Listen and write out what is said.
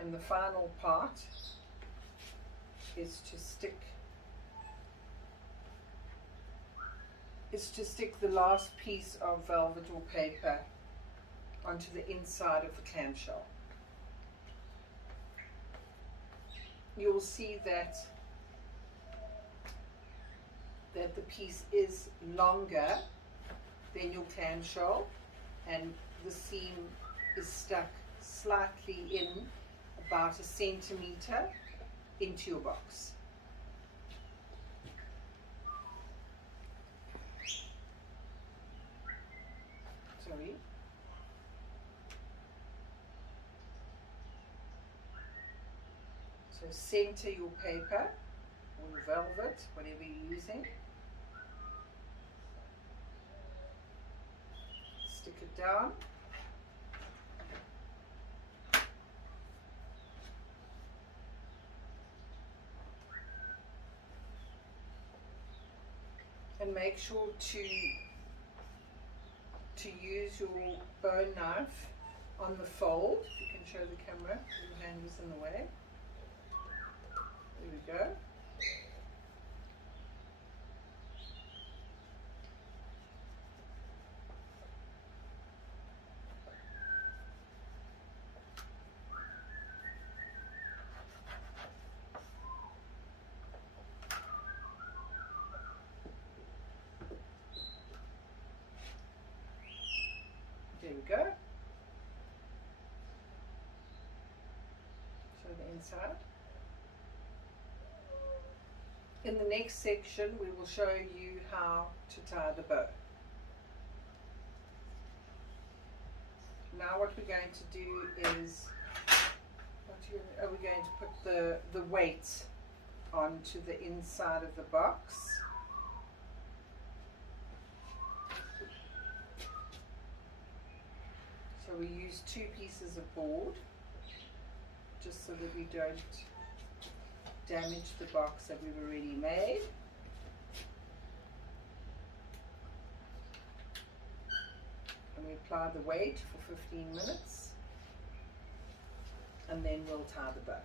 And the final part is to stick the last piece of velvet or paper onto the inside of the clamshell. You'll see that the piece is longer than your clamshell, and the seam is stuck slightly in, about a centimeter into your box. Sorry. So center your paper or your velvet, whatever you're using. Stick it down. And make sure to use your bone knife on the fold. If you can show the camera, your hand was in the way. There we go. There we go. Show the inside. In the next section, we will show you how to tie the bow. Now what we're going to do is, we're going to put the weight onto the inside of the box. So we use 2 pieces of board, just so that we don't damage the box that we've already made. And we apply the weight for 15 minutes, and then we'll tie the bow.